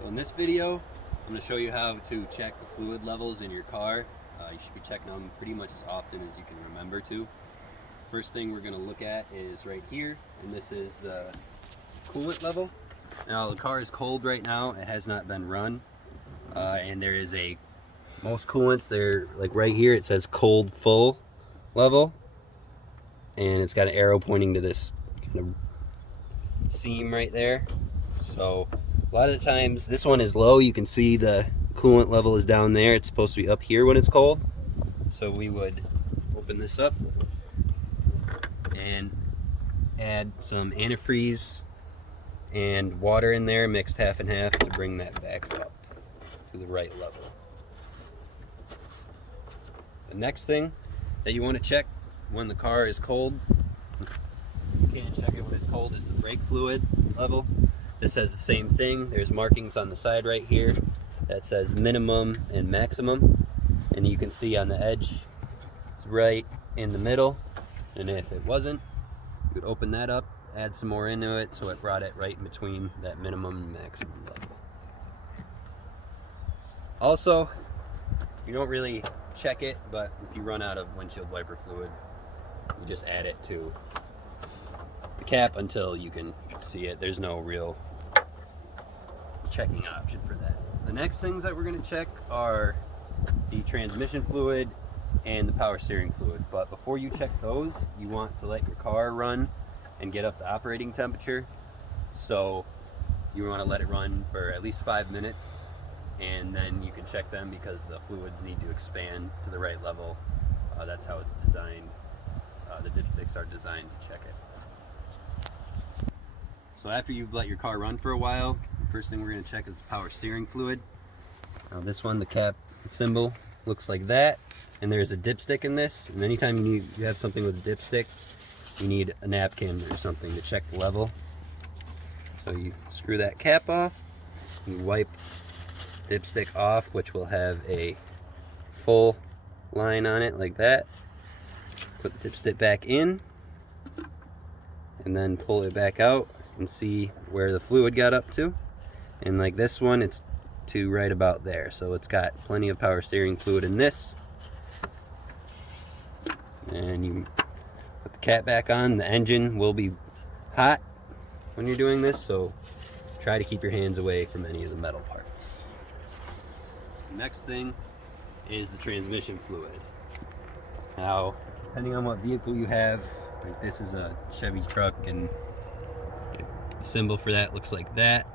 So in this video, I'm going to show you how to check the fluid levels in your car. You should be checking them pretty much as often as you can remember to. First thing we're going to look at is right here, and this is the coolant level. Now the car is cold right now, it has not been run, and there is most coolants, they're like right here, it says cold full level, and it's got an arrow pointing to this kind of seam right there. So a lot of the times this one is low, you can see the coolant level is down there, it's supposed to be up here when it's cold. So we would open this up and add some antifreeze and water in there, mixed half and half to bring that back up to the right level. The next thing that you want to check when the car is cold, you can't check it when it's cold, is the brake fluid level. This says the same thing. There's markings on the side right here that says minimum and maximum, and you can see on the edge it's right in the middle, and if it wasn't, you would open that up, add some more into it, so it brought it right in between that minimum and maximum level. Also, you don't really check it, but if you run out of windshield wiper fluid, you just add it to the cap until you can see it. There's no real checking option for that. The next things that we're going to check are the transmission fluid and the power steering fluid, but before you check those, you want to let your car run and get up the operating temperature. So you want to let it run for at least 5 minutes, and then you can check them because the fluids need to expand to the right level. That's how it's designed. The dipsticks are designed to check it. So after you've let your car run for a while, the first thing we're going to check is the power steering fluid. Now this one, the cap symbol looks like that, and there's a dipstick in this, and anytime you have something with a dipstick, you need a napkin or something to check the level. So you screw that cap off, you wipe dipstick off, which will have a full line on it like that. Put the dipstick back in, and then pull it back out and see where the fluid got up to. And like this one, it's to right about there. So it's got plenty of power steering fluid in this. And you put the cap back on. The engine will be hot when you're doing this, so try to keep your hands away from any of the metal parts. Next thing is the transmission fluid. Now, depending on what vehicle you have, like this is a Chevy truck, and the symbol for that looks like that.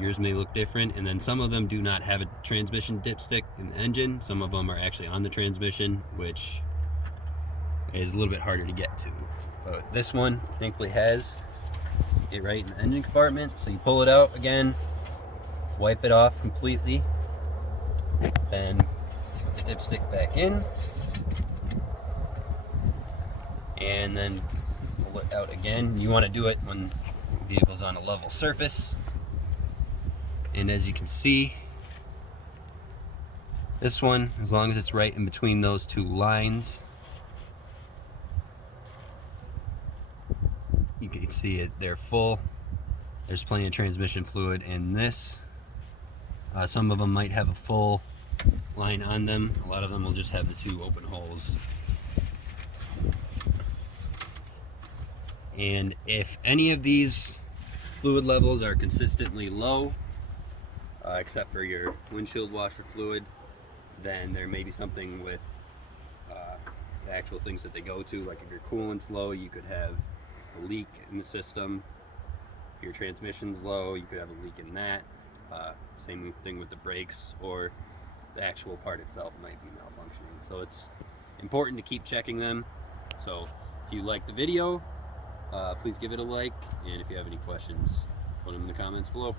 Yours may look different, and then some of them do not have a transmission dipstick in the engine. Some of them are actually on the transmission, which is a little bit harder to get to. But this one thankfully has it right in the engine compartment. So you pull it out again, wipe it off completely, then put the dipstick back in, and then pull it out again. You want to do it when the vehicle's on a level surface. And as you can see, this one, as long as it's right in between those two lines, you can see it, they're full. There's plenty of transmission fluid in this. Some of them might have a full line on them. A lot of them will just have the two open holes. And if any of these fluid levels are consistently low, except for your windshield washer fluid, then there may be something with the actual things that they go to. Like if your coolant's low, you could have a leak in the system. If your transmission's low, you could have a leak in that. Same thing with the brakes, or the actual part itself might be malfunctioning. So it's important to keep checking them. So if you like the video, please give it a like, and if you have any questions, put them in the comments below.